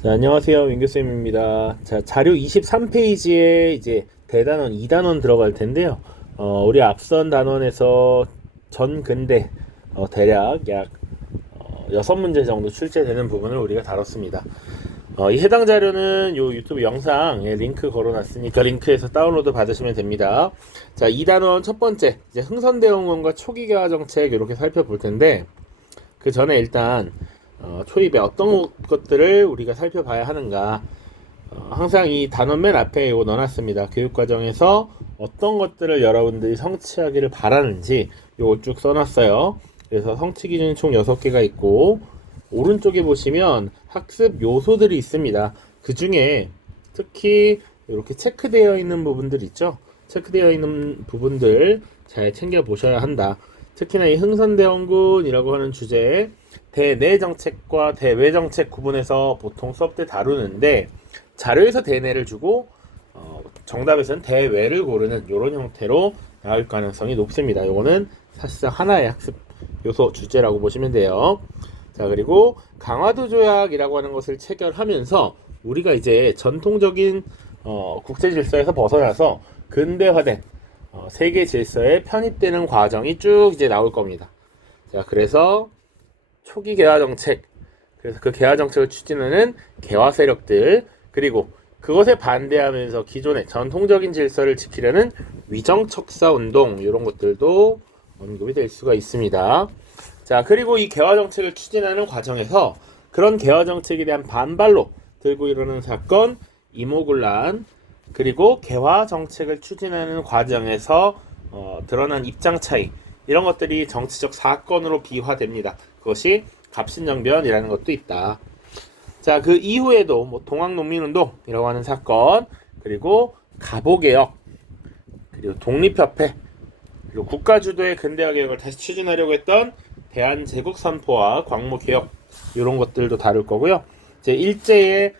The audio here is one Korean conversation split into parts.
자, 안녕하세요. 민규쌤입니다. 자, 자료 23페이지에 이제 대단원 2단원 들어갈 텐데요. 우리 앞선 단원에서 전 근대 대략 약 6문제 정도 출제되는 부분을 우리가 다뤘습니다. 이 해당 자료는 요 유튜브 영상에 링크 걸어놨으니까 링크에서 다운로드 받으시면 됩니다. 자, 2단원 첫 번째, 이제 흥선대원군과 초기개화정책 이렇게 살펴볼 텐데, 그 전에 일단 초입에 어떤 것들을 우리가 살펴봐야 하는가. 항상 이 단원 맨 앞에 이거 넣어놨습니다. 교육과정에서 어떤 것들을 여러분들이 성취하기를 바라는지 이거 쭉 써놨어요. 그래서 성취 기준이 총 6개가 있고, 오른쪽에 보시면 학습 요소들이 있습니다. 그 중에 특히 이렇게 체크되어 있는 부분들 있죠. 체크되어 있는 부분들 잘 챙겨 보셔야 한다. 특히나 이 흥선대원군이라고 하는 주제에 대내 정책과 대외 정책 구분해서 보통 수업 때 다루는데, 자료에서 대내를 주고 정답에서는 대외를 고르는 이런 형태로 나올 가능성이 높습니다. 이거는 사실상 하나의 학습 요소 주제라고 보시면 돼요. 자, 그리고 강화도 조약이라고 하는 것을 체결하면서 우리가 이제 전통적인 국제 질서에서 벗어나서 근대화된 세계 질서에 편입되는 과정이 쭉 이제 나올 겁니다. 자, 그래서 초기 개화 정책, 그래서 그 개화 정책을 추진하는 개화 세력들, 그리고 그것에 반대하면서 기존의 전통적인 질서를 지키려는 위정척사 운동, 이런 것들도 언급이 될 수가 있습니다. 자, 그리고 이 개화 정책을 추진하는 과정에서 그런 개화 정책에 대한 반발로 들고 일어나는 사건, 이모군란, 그리고 개화 정책을 추진하는 과정에서 드러난 입장 차이, 이런 것들이 정치적 사건으로 비화됩니다. 그것이 갑신정변이라는 것도 있다. 자, 그 이후에도 뭐 동학농민운동이라고 하는 사건, 그리고 갑오개혁, 그리고 독립협회, 그리고 국가주도의 근대화 개혁을 다시 추진하려고 했던 대한제국선포와 광무개혁, 이런 것들도 다룰 거고요. 이제 일제의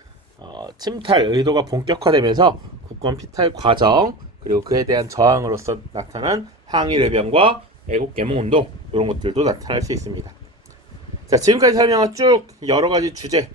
침탈 의도가 본격화되면서 국권 피탈 과정, 그리고 그에 대한 저항으로서 나타난 항일의변과 애국개몽운동, 이런 것들도 나타날 수 있습니다. 자, 지금까지 설명한 쭉 여러가지 주제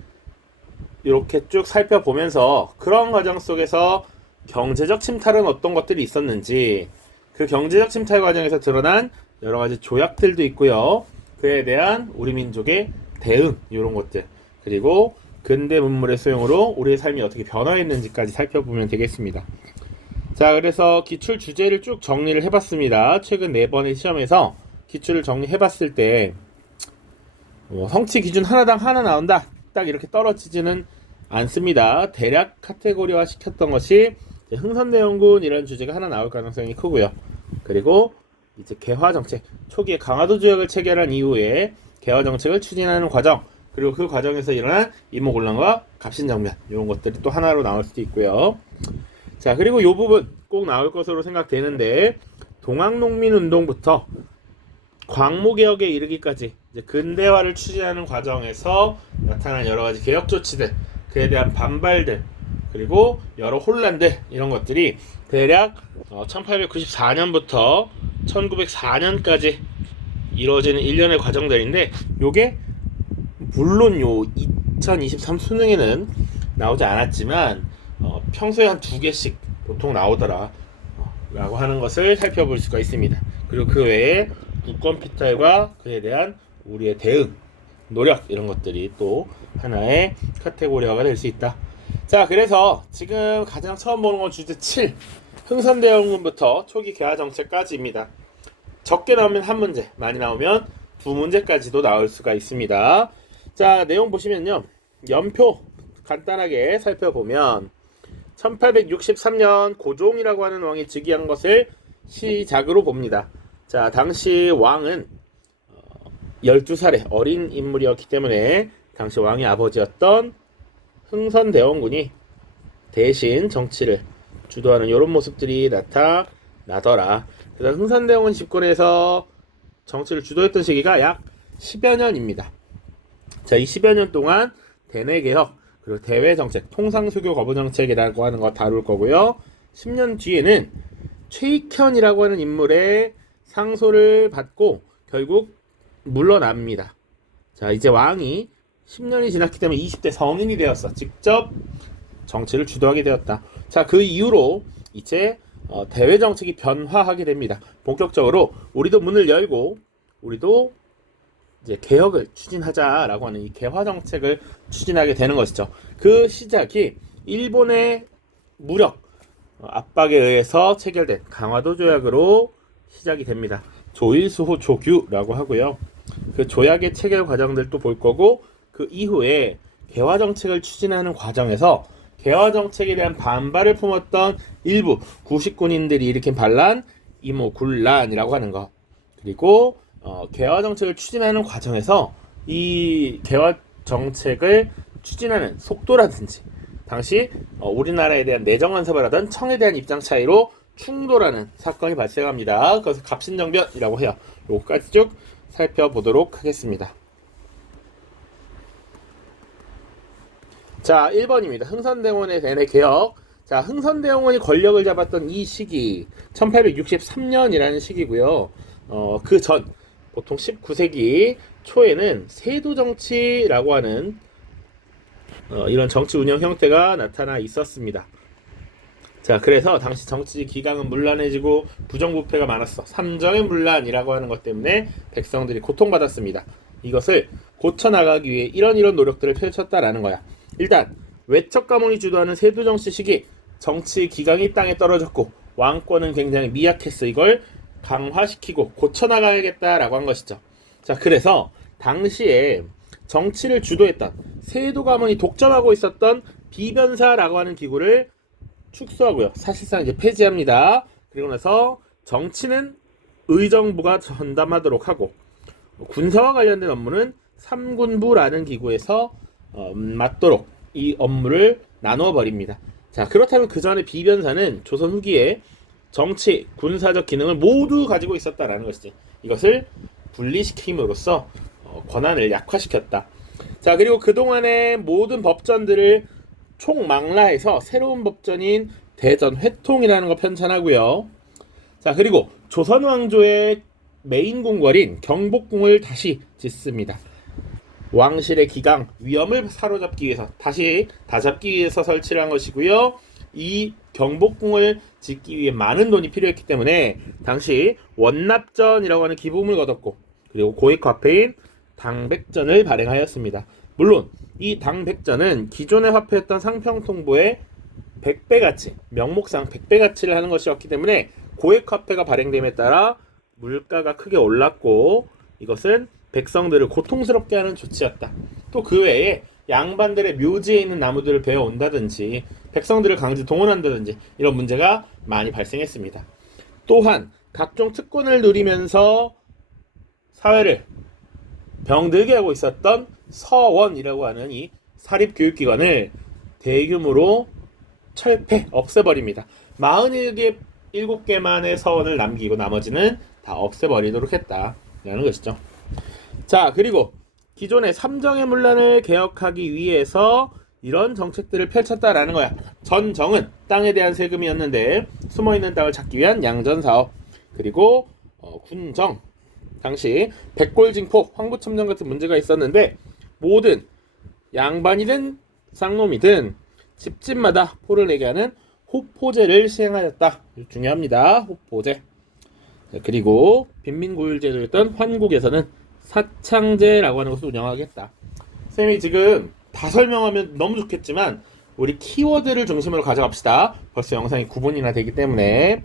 이렇게 쭉 살펴보면서 그런 과정 속에서 경제적 침탈은 어떤 것들이 있었는지, 그 경제적 침탈 과정에서 드러난 여러가지 조약들도 있고요. 그에 대한 우리 민족의 대응, 이런 것들, 그리고 근대 문물의 소용으로 우리의 삶이 어떻게 변화했는지까지 살펴보면 되겠습니다. 자, 그래서 기출 주제를 쭉 정리를 해봤습니다. 최근 4번의 시험에서 기출을 정리해봤을 때 성취 기준 하나당 하나 나온다, 딱 이렇게 떨어지지는 않습니다. 대략 카테고리화 시켰던 것이 흥선대원군 이런 주제가 하나 나올 가능성이 크고요. 그리고 이제 개화정책, 초기에 강화도 조약을 체결한 이후에 개화정책을 추진하는 과정, 그리고 그 과정에서 일어난 이모군란과 갑신정변, 이런 것들이 또 하나로 나올 수도 있고요. 자, 그리고 이 부분 꼭 나올 것으로 생각되는데, 동학농민운동부터 광무개혁에 이르기까지 이제 근대화를 추진하는 과정에서 나타난 여러가지 개혁 조치들, 그에 대한 반발들, 그리고 여러 혼란들, 이런 것들이 대략 1894년부터 1904년까지 이루어지는 일련의 과정들인데, 요게 물론 요 2023 수능에는 나오지 않았지만 평소에 한 2개씩 보통 나오더라 라고 하는 것을 살펴볼 수가 있습니다. 그리고 그 외에 국권 피탈과 그에 대한 우리의 대응, 노력, 이런 것들이 또 하나의 카테고리화가 될 수 있다. 자, 그래서 지금 가장 처음 보는 건 주제 7, 흥선대원군부터 초기 개화 정책까지입니다. 적게 나오면 한 문제, 많이 나오면 2문제까지도 나올 수가 있습니다. 자, 내용 보시면요, 연표 간단하게 살펴보면 1863년 고종이라고 하는 왕이 즉위한 것을 시작으로 봅니다. 자, 당시 왕은 12살의 어린 인물이었기 때문에 당시 왕의 아버지였던 흥선대원군이 대신 정치를 주도하는 이런 모습들이 나타나더라. 그래서 흥선대원군 집권해서 정치를 주도했던 시기가 약 10여 년입니다. 자, 이 10여 년 동안 대내개혁, 그리고 대외정책, 통상수교 거부정책이라고 하는 거 다룰 거고요. 10년 뒤에는 최익현이라고 하는 인물의 상소를 받고 결국 물러납니다. 자, 이제 왕이 10년이 지났기 때문에 20대 성인이 되었어. 직접 정치를 주도하게 되었다. 자, 그 이후로 이제 대외 정책이 변화하게 됩니다. 본격적으로 우리도 문을 열고 우리도 이제 개혁을 추진하자라고 하는 이 개화 정책을 추진하게 되는 것이죠. 그 시작이 일본의 무력 압박에 의해서 체결된 강화도 조약으로 시작이 됩니다. 조일수호 조규라고 하고요. 그 조약의 체결 과정들도 볼 거고 그 이후에 개화 정책을 추진하는 과정에서 개화 정책에 대한 반발을 품었던 일부 구식군인들이 일으킨 반란 이모군란이라고 하는 거. 그리고 개화 정책을 추진하는 과정에서 이 개화 정책을 추진하는 속도라든지 당시 우리나라에 대한 내정 간섭을 하던 청에 대한 입장 차이로 충돌하는 사건이 발생합니다. 그래서 갑신정변이라고 해요. 요거까지 쭉 살펴보도록 하겠습니다. 자, 1번입니다. 흥선대원의 대내 개혁. 자, 흥선대원이 권력을 잡았던 이 시기 1863년이라는 시기고요. 그 전 보통 19세기 초에는 세도정치라고 하는 이런 정치 운영 형태가 나타나 있었습니다. 자, 그래서 당시 정치 기강은 문란해지고 부정부패가 많았어. 삼정의 문란이라고 하는 것 때문에 백성들이 고통받았습니다. 이것을 고쳐나가기 위해 이런 노력들을 펼쳤다라는 거야. 일단 외척 가문이 주도하는 세도정치 시기 정치 기강이 땅에 떨어졌고 왕권은 굉장히 미약했어. 이걸 강화시키고 고쳐나가야겠다라고 한 것이죠. 자, 그래서 당시에 정치를 주도했던 세도 가문이 독점하고 있었던 비변사라고 하는 기구를 축소하고요. 사실상 이제 폐지합니다. 그리고 나서 정치는 의정부가 전담하도록 하고 군사와 관련된 업무는 삼군부라는 기구에서 맡도록 이 업무를 나누어 버립니다. 자, 그렇다면 그 전에 비변사는 조선 후기에 정치, 군사적 기능을 모두 가지고 있었다라는 것이지. 이것을 분리시킴으로써 권한을 약화시켰다. 자, 그리고 그동안의 모든 법전들을 총망라해서 새로운 법전인 대전회통이라는 거 편찬하고요. 자, 그리고 조선 왕조의 메인 궁궐인 경복궁을 다시 짓습니다. 왕실의 기강, 위엄을 사로잡기 위해서 다시 다잡기 위해서 설치를 한 것이고요. 이 경복궁을 짓기 위해 많은 돈이 필요했기 때문에 당시 원납전이라고 하는 기부금을 거뒀고 그리고 고액 화폐인 당백전을 발행하였습니다. 물론 이 당백전은 기존의 화폐였던 상평통보의 100배 가치, 명목상 100배 가치를 하는 것이었기 때문에 고액 화폐가 발행됨에 따라 물가가 크게 올랐고 이것은 백성들을 고통스럽게 하는 조치였다. 또 그 외에 양반들의 묘지에 있는 나무들을 베어온다든지 백성들을 강제 동원한다든지 이런 문제가 많이 발생했습니다. 또한 각종 특권을 누리면서 사회를 병들게 하고 있었던 서원이라고 하는 이 사립교육기관을 대규모로 철폐, 없애버립니다. 47개만의 서원을 남기고 나머지는 다 없애버리도록 했다라는 것이죠. 자, 그리고 기존의 삼정의 문란을 개혁하기 위해서 이런 정책들을 펼쳤다라는 거야. 전정은 땅에 대한 세금이었는데 숨어있는 땅을 찾기 위한 양전사업, 그리고 군정, 당시 백골징포, 황부첨정 같은 문제가 있었는데 모든 양반이든 쌍놈이든 집집마다 포를 내게 하는 호포제를 시행하였다. 중요합니다. 호포제. 그리고 빈민고율제도였던 환국에서는 사창제라고 하는 것을 운영하겠다. 쌤이 지금 다 설명하면 너무 좋겠지만 우리 키워드를 중심으로 가져갑시다. 벌써 영상이 9분이나 되기 때문에.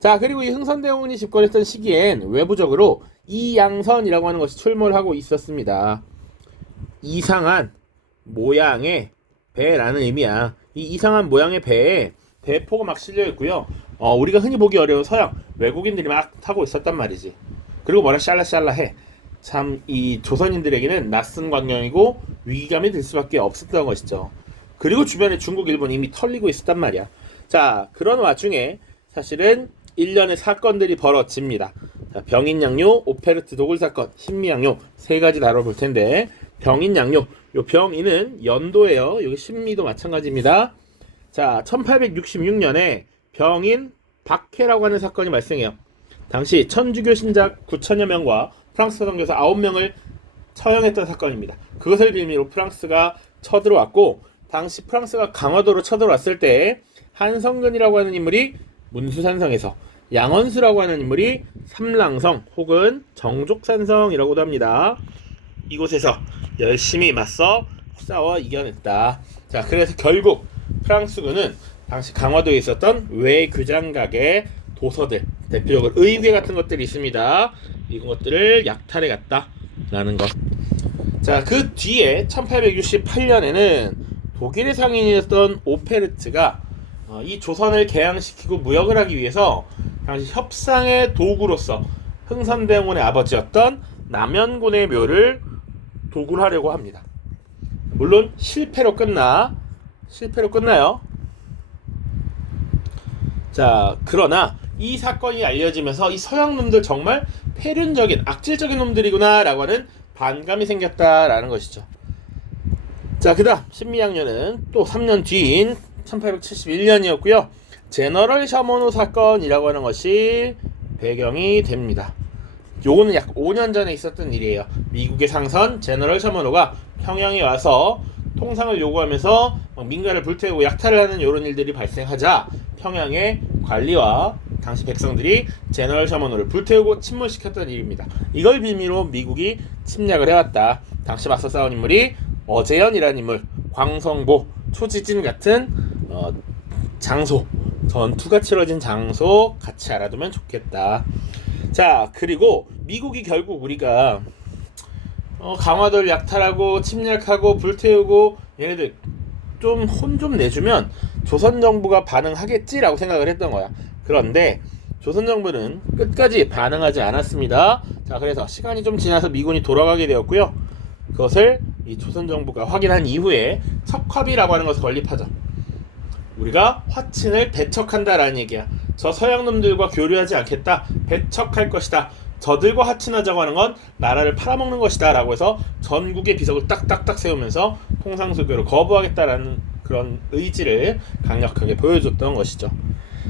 자, 그리고 이 흥선대원군이 집권했던 시기엔 외부적으로 이양선이라고 하는 것이 출몰을 하고 있었습니다. 이상한 모양의 배라는 의미야. 이 이상한 모양의 배에 대포가 막 실려 있고요. 우리가 흔히 보기 어려운 서양 외국인들이 막 타고 있었단 말이지. 그리고 뭐라 샬라샬라해. 참 이 조선인들에게는 낯선 광경이고 위기감이 들 수밖에 없었던 것이죠. 그리고 주변에 중국, 일본 이미 털리고 있었단 말이야. 자, 그런 와중에 사실은 일련의 사건들이 벌어집니다. 자, 병인양요, 오페르트 도굴 사건, 신미양요 세 가지 다뤄볼 텐데 병인양요, 요 병인은 연도예요. 여기 신미도 마찬가지입니다. 자, 1866년에 병인 박해라고 하는 사건이 발생해요. 당시 천주교 신자 9천여 명과 프랑스 선교사 9명을 처형했던 사건입니다. 그것을 빌미로 프랑스가 쳐들어왔고, 당시 프랑스가 강화도로 쳐들어왔을 때 한성근이라고 하는 인물이 문수산성에서, 양원수라고 하는 인물이 삼랑성 혹은 정족산성이라고도 합니다. 이곳에서 열심히 맞서 싸워 이겨냈다. 자, 그래서 결국 프랑스군은 당시 강화도에 있었던 외교장각의 도서들, 대표적으로 의궤 같은 것들이 있습니다. 이것들을 약탈해 갔다라는 것. 자, 그 뒤에 1868년에는 독일의 상인이었던 오페르츠가 이 조선을 개항시키고 무역을 하기 위해서 당시 협상의 도구로서 흥선대원군의 아버지였던 남연군의 묘를 도굴하려고 합니다. 물론 실패로 끝나요. 자, 그러나 이 사건이 알려지면서 이 서양놈들 정말 폐륜적인 악질적인 놈들이구나 라고 하는 반감이 생겼다라는 것이죠. 자, 그 다음 신미양요는 또 3년 뒤인 1871년이었고요. 제너럴 셔먼호 사건이라고 하는 것이 배경이 됩니다. 요거는 약 5년 전에 있었던 일이에요. 미국의 상선 제너럴 셔먼호가 평양에 와서 통상을 요구하면서 민가를 불태우고 약탈을 하는 이런 일들이 발생하자 평양의 관리와 당시 백성들이 제너럴 셔먼호를 불태우고 침몰시켰던 일입니다. 이걸 빌미로 미국이 침략을 해왔다. 당시 맞서 싸운 인물이 어제연이라는 인물, 광성보, 초지진 같은 장소, 전투가 치러진 장소 같이 알아두면 좋겠다. 자, 그리고 미국이 결국 우리가 강화도를 약탈하고 침략하고 불태우고 얘네들 좀 혼 좀 내주면 조선정부가 반응하겠지라고 생각을 했던 거야. 그런데 조선정부는 끝까지 반응하지 않았습니다. 자, 그래서 시간이 좀 지나서 미군이 돌아가게 되었고요. 그것을 이 조선정부가 확인한 이후에 척화비라고 하는 것을 건립하죠. 우리가 화친을 배척한다라는 얘기야. 저 서양놈들과 교류하지 않겠다. 배척할 것이다. 저들과 화친하자고 하는 건 나라를 팔아먹는 것이다 라고 해서 전국의 비석을 딱딱딱 세우면서 통상수교를 거부하겠다라는 그런 의지를 강력하게 보여줬던 것이죠.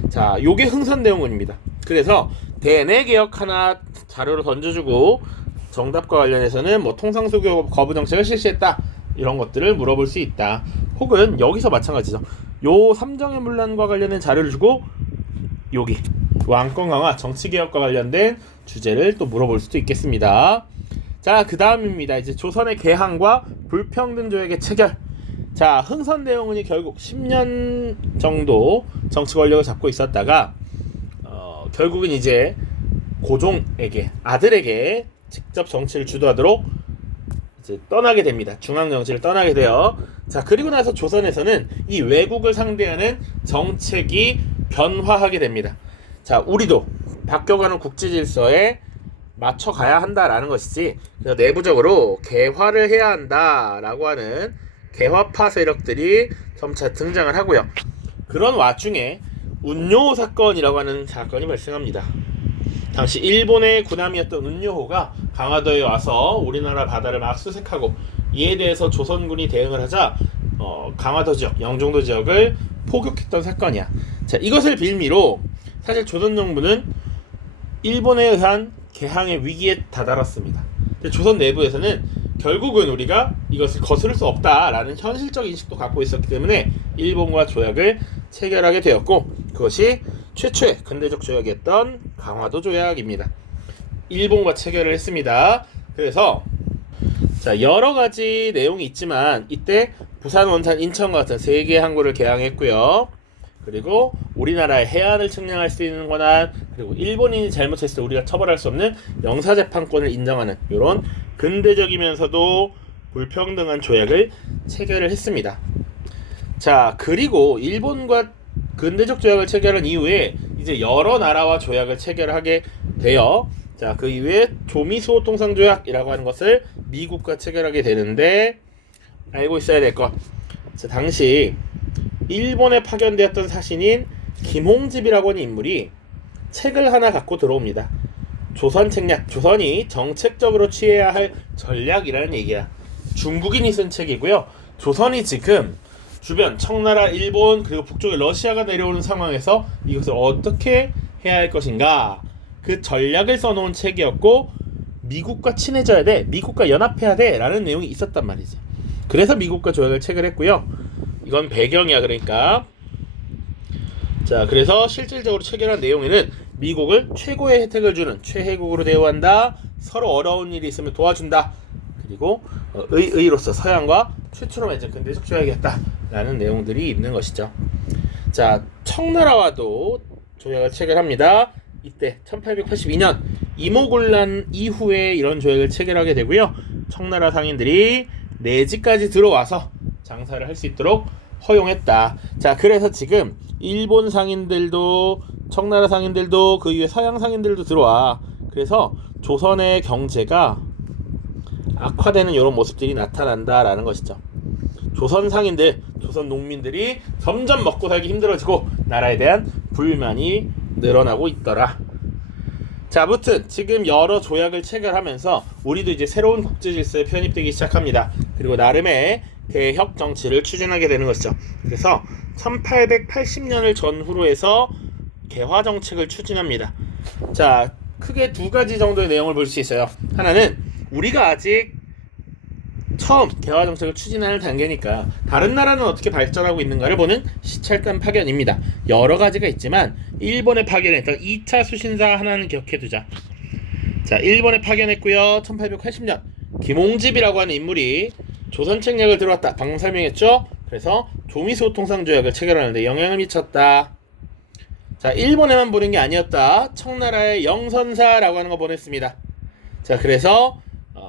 자, 요게 흥선대원군입니다. 그래서 대내개혁 하나 자료로 던져주고 정답과 관련해서는 뭐 통상수교 거부 정책을 실시했다 이런 것들을 물어볼 수 있다. 혹은 여기서 마찬가지죠. 요 삼정의 문란과 관련된 자료를 주고 여기 왕권 강화 정치개혁과 관련된 주제를 또 물어볼 수도 있겠습니다. 자, 그 다음입니다. 이제 조선의 개항과 불평등 조약의 체결. 자, 흥선대원군이 결국 10년 정도 정치 권력을 잡고 있었다가 결국은 이제 고종에게, 아들에게 직접 정치를 주도하도록 이제 떠나게 됩니다. 중앙 정치를 떠나게 돼요. 자, 그리고 나서 조선에서는 이 외국을 상대하는 정책이 변화하게 됩니다. 자, 우리도 바뀌어가는 국제 질서에 맞춰가야 한다라는 것이지, 그래서 내부적으로 개화를 해야 한다라고 하는 개화파 세력들이 점차 등장을 하고요. 그런 와중에 운요호 사건이라고 하는 사건이 발생합니다. 당시 일본의 군함이었던 운요호가 강화도에 와서 우리나라 바다를 막 수색하고, 이에 대해서 조선군이 대응을 하자 강화도 지역, 영종도 지역을 포격했던 사건이야. 자, 이것을 빌미로 사실 조선 정부는 일본에 의한 개항의 위기에 다다랐습니다. 조선 내부에서는 결국은 우리가 이것을 거스를 수 없다라는 현실적 인식도 갖고 있었기 때문에 일본과 조약을 체결하게 되었고, 그것이 최초의 근대적 조약이었던 강화도 조약입니다. 일본과 체결을 했습니다. 그래서 자, 여러 가지 내용이 있지만 이때 부산, 원산, 인천과 같은 3개의 항구를 개항했고요. 그리고 우리나라의 해안을 측량할 수 있는 권한, 그리고 일본인이 잘못했을 때 우리가 처벌할 수 없는 영사재판권을 인정하는 이런 근대적이면서도 불평등한 조약을 체결을 했습니다. 자, 그리고 일본과 근대적 조약을 체결한 이후에 이제 여러 나라와 조약을 체결하게 되어, 자, 그 이후에 조미수호 통상조약이라고 하는 것을 미국과 체결하게 되는데, 알고 있어야 될 것. 자, 당시 일본에 파견되었던 사신인 김홍집이라고 하는 인물이 책을 하나 갖고 들어옵니다. 조선 책략, 조선이 정책적으로 취해야 할 전략이라는 얘기야. 중국인이 쓴 책이고요. 조선이 지금 주변 청나라, 일본, 그리고 북쪽에 러시아가 내려오는 상황에서 이것을 어떻게 해야 할 것인가, 그 전략을 써놓은 책이었고, 미국과 친해져야 돼, 미국과 연합해야 돼 라는 내용이 있었단 말이지. 그래서 미국과 조약을 체결했고요. 이건 배경이야. 그러니까 자, 그래서 실질적으로 체결한 내용에는 미국을 최고의 혜택을 주는 최혜국으로 대우한다, 서로 어려운 일이 있으면 도와준다, 그리고 의로서 서양과 최초로 맺은 근대적 조약이었다 라는 내용들이 있는 것이죠. 자, 청나라와도 조약을 체결합니다. 이때 1882년 이모군란 이후에 이런 조약을 체결하게 되고요. 청나라 상인들이 내지까지 들어와서 장사를 할 수 있도록 허용했다. 자, 그래서 지금 일본 상인들도, 청나라 상인들도, 그 이후에 서양 상인들도 들어와. 그래서 조선의 경제가 악화되는 이런 모습들이 나타난다라는 것이죠. 조선 상인들, 조선 농민들이 점점 먹고 살기 힘들어지고 나라에 대한 불만이 늘어나고 있더라. 자, 아무튼 지금 여러 조약을 체결하면서 우리도 이제 새로운 국제 질서에 편입되기 시작합니다. 그리고 나름의 개혁 정치를 추진하게 되는 것이죠. 그래서 1880년을 전후로 해서 개화 정책을 추진합니다. 자, 크게 두 가지 정도의 내용을 볼 수 있어요. 하나는 우리가 아직 처음 개화 정책을 추진하는 단계니까 다른 나라는 어떻게 발전하고 있는가를 보는 시찰단 파견입니다. 여러 가지가 있지만 일본에 파견했던 2차 수신사 하나는 기억해두자. 자, 일본에 파견했고요. 1880년 김홍집이라고 하는 인물이 조선 책략을 들어왔다 방금 설명했죠. 그래서 조미소 통상조약을 체결하는데 영향을 미쳤다. 자, 일본에만 보낸 게 아니었다. 청나라의 영선사라고 하는 거 보냈습니다. 자, 그래서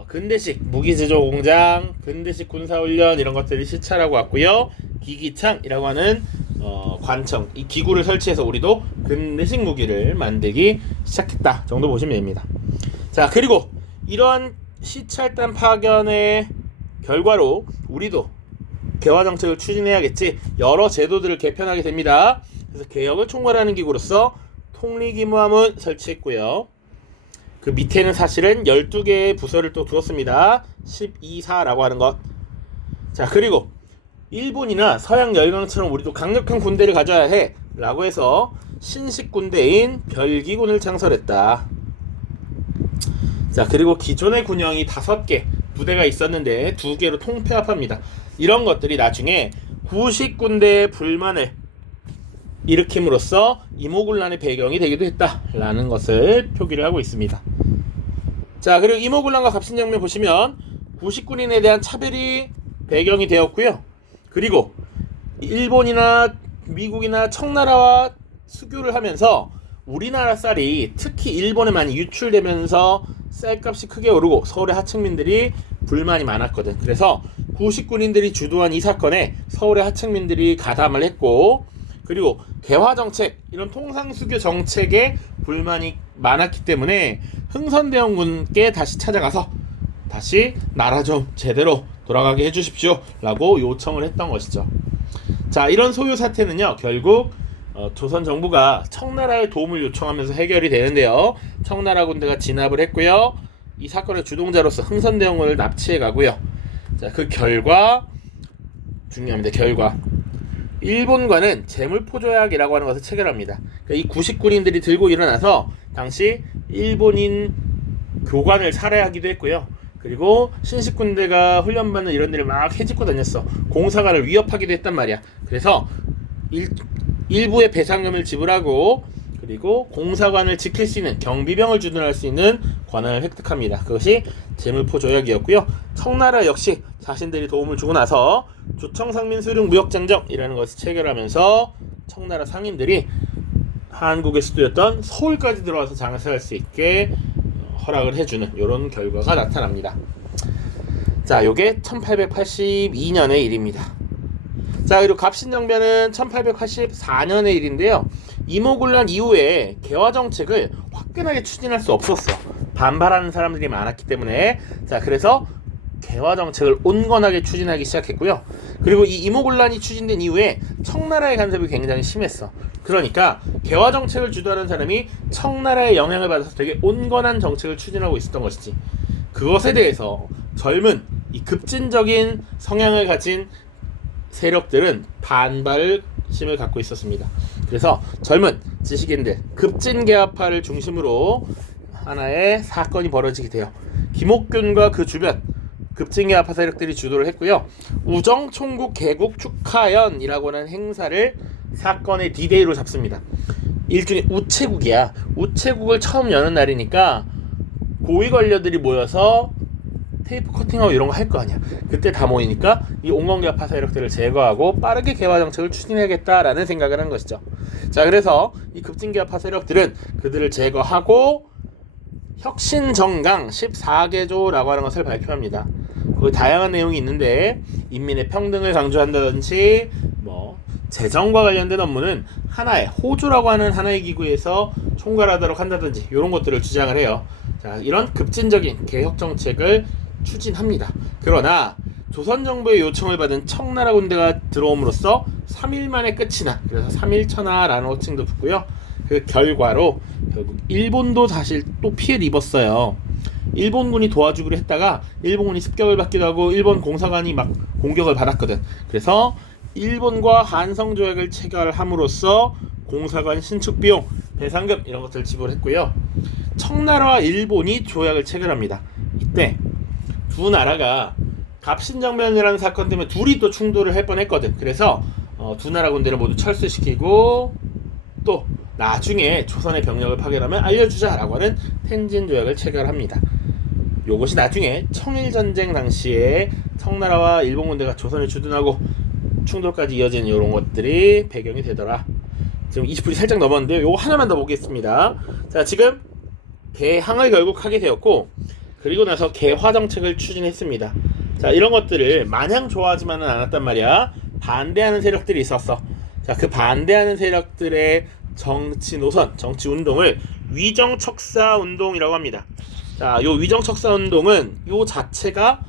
근대식 무기제조 공장, 근대식 군사훈련 이런 것들을 시찰하고 왔고요. 기기창이라고 하는 관청, 이 기구를 설치해서 우리도 근대식 무기를 만들기 시작했다 정도 보시면 됩니다. 자, 그리고 이러한 시찰단 파견의 결과로 우리도 개화 정책을 추진해야겠지. 여러 제도들을 개편하게 됩니다. 그래서 개혁을 총괄하는 기구로서 통리기무함을 설치했고요. 그 밑에는 사실은 12개의 부서를 또 두었습니다. 12사라고 하는 것. 자, 그리고 일본이나 서양 열강처럼 우리도 강력한 군대를 가져야 해 라고 해서 신식 군대인 별기군을 창설했다. 자, 그리고 기존의 군형이 5개 부대가 있었는데 2개로 통폐합합니다. 이런 것들이 나중에 구식 군대의 불만을 일으킴으로써 이모군란의 배경이 되기도 했다라는 것을 표기를 하고 있습니다. 자, 그리고 이모군란과 갑신정변 보시면 구식군인에 대한 차별이 배경이 되었고요. 그리고 일본이나 미국이나 청나라와 수교를 하면서 우리나라 쌀이 특히 일본에 많이 유출되면서 쌀값이 크게 오르고 서울의 하층민들이 불만이 많았거든. 그래서 구식군인들이 주도한 이 사건에 서울의 하층민들이 가담을 했고, 그리고 개화정책, 이런 통상수교 정책에 불만이 많았기 때문에 흥선대원군께 다시 찾아가서 다시 나라 좀 제대로 돌아가게 해주십시오 라고 요청을 했던 것이죠. 자, 이런 소요 사태는요 결국 조선 정부가 청나라의 도움을 요청하면서 해결이 되는데요. 청나라 군대가 진압을 했고요. 이 사건의 주동자로서 흥선대원군을 납치해 가고요. 자, 그 결과 중요합니다. 결과 일본과는 재물포조약이라고 하는 것을 체결합니다. 그러니까 이 구식군인들이 들고 일어나서 당시 일본인 교관을 살해하기도 했고요. 그리고 신식군대가 훈련받는 이런 데를 막 헤집고 다녔어. 공사관을 위협하기도 했단 말이야. 그래서 일부의 배상금을 지불하고 그리고 공사관을 지킬 수 있는 경비병을 주둔할 수 있는 권한을 획득합니다. 그것이 재물포조약이었고요. 청나라 역시 자신들이 도움을 주고 나서 조청상민수령 무역장정이라는 것을 체결하면서 청나라 상인들이 한국의 수도였던 서울까지 들어와서 장사할 수 있게 허락을 해주는 이런 결과가 나타납니다. 자, 요게 1882년의 일입니다. 자, 그리고 갑신정변은 1884년의 일인데요. 이모군란 이후에 개화정책을 화끈하게 추진할 수 없었어. 반발하는 사람들이 많았기 때문에. 자, 그래서 개화정책을 온건하게 추진하기 시작했고요. 그리고 이 이모군란이 추진된 이후에 청나라의 간섭이 굉장히 심했어. 그러니까 개화정책을 주도하는 사람이 청나라의 영향을 받아서 되게 온건한 정책을 추진하고 있었던 것이지. 그것에 대해서 젊은 이 급진적인 성향을 가진 세력들은 반발심을 갖고 있었습니다. 그래서 젊은 지식인들, 급진개화파를 중심으로 하나의 사건이 벌어지게 돼요. 김옥균과 그 주변 급진계합파 세력들이 주도를 했고요. 우정총국 개국 축하연이라고 하는 행사를 사건의 D-Day로 잡습니다. 일종의 우체국이야. 우체국을 처음 여는 날이니까 고위 관료들이 모여서 테이프 커팅하고 이런 거 할 거 아니야. 그때 다 모이니까 이 온건계합파 세력들을 제거하고 빠르게 개화 정책을 추진해야겠다라는 생각을 한 것이죠. 자, 그래서 이 급진계합파 세력들은 그들을 제거하고 혁신정강 14개조라고 하는 것을 발표합니다. 거기 다양한 내용이 있는데 인민의 평등을 강조한다든지 재정과 관련된 업무는 하나의 호조라고 하는 하나의 기구에서 총괄하도록 한다든지 이런 것들을 주장을 해요. 자, 이런 급진적인 개혁 정책을 추진합니다. 그러나 조선정부의 요청을 받은 청나라 군대가 들어옴으로써 3일 만에 끝이 나. 그래서 3일천하라는 호칭도 붙고요. 그 결과로 결국 일본도 사실 또 피해를 입었어요. 일본군이 도와주기로 했다가 일본군이 습격을 받기도 하고 일본 공사관이 막 공격을 받았거든. 그래서 일본과 한성조약을 체결함으로써 공사관 신축 비용, 배상금 이런 것들을 지불했고요. 청나라와 일본이 조약을 체결합니다. 이때 두 나라가 갑신정변이라는 사건 때문에 둘이 또 충돌을 할 뻔했거든. 그래서 두 나라 군대를 모두 철수시키고 또 나중에 조선의 병력을 파견하면 알려주자라고 하는 텐진 조약을 체결합니다. 요것이 나중에 청일전쟁 당시에 청나라와 일본 군대가 조선을 주둔하고 충돌까지 이어지는 이런 것들이 배경이 되더라. 지금 20분이 살짝 넘었는데요. 요거 하나만 더 보겠습니다. 자, 지금 개항을 결국 하게 되었고 그리고 나서 개화 정책을 추진했습니다. 자, 이런 것들을 마냥 좋아하지만은 않았단 말이야. 반대하는 세력들이 있었어. 자, 그 반대하는 세력들의 정치 노선, 정치 운동을 위정척사 운동이라고 합니다. 자, 요 위정척사 운동은 요 자체가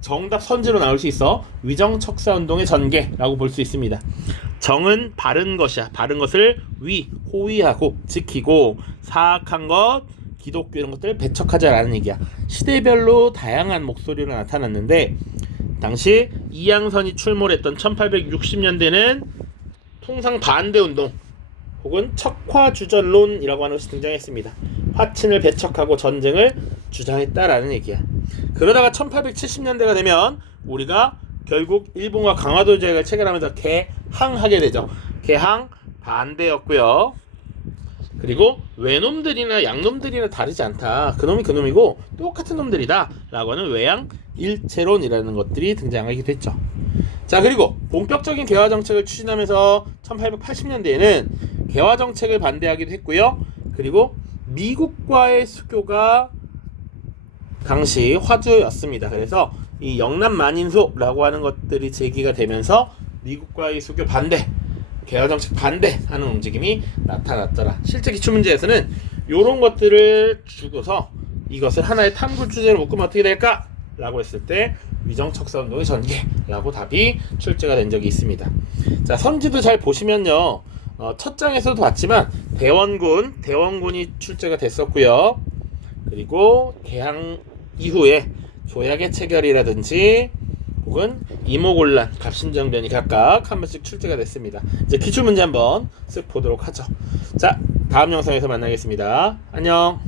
정답 선지로 나올 수 있어. 위정척사 운동의 전개라고 볼 수 있습니다. 정은 바른 것이야. 바른 것을 호위하고 지키고 사악한 것, 기독교 이런 것들을 배척하자라는 얘기야. 시대별로 다양한 목소리로 나타났는데 당시 이양선이 출몰했던 1860년대는 통상 반대 운동 혹은 척화주전론이라고 하는 것이 등장했습니다. 화친을 배척하고 전쟁을 주장했다라는 얘기야. 그러다가 1870년대가 되면 우리가 결국 일본과 강화도 조약을 체결하면서 개항하게 되죠. 개항 반대였고요. 그리고 외놈들이나 양놈들이나 다르지 않다. 그놈이 그놈이고 똑같은 놈들이다 라고 하는 외양일체론이라는 것들이 등장하게 됐죠. 자, 그리고 본격적인 개화정책을 추진하면서 1880년대에는 개화정책을 반대하기도 했고요. 그리고 미국과의 수교가 당시 화두였습니다. 그래서 이 영남만인소라고 하는 것들이 제기가 되면서 미국과의 수교 반대, 개화정책 반대하는 움직임이 나타났더라. 실제 기출문제에서는 이런 것들을 주고서 이것을 하나의 탐구 주제로 묶으면 어떻게 될까? 라고 했을 때 위정척사운동의 전개라고 답이 출제가 된 적이 있습니다. 자, 선지도 잘 보시면요. 첫 장에서도 봤지만 대원군이 출제가 됐었고요. 그리고 개항 이후에 조약의 체결이라든지 혹은 이모곤란, 갑신정변이 각각 한 번씩 출제가 됐습니다. 이제 기출문제 한번 쓱 보도록 하죠. 자, 다음 영상에서 만나겠습니다. 안녕.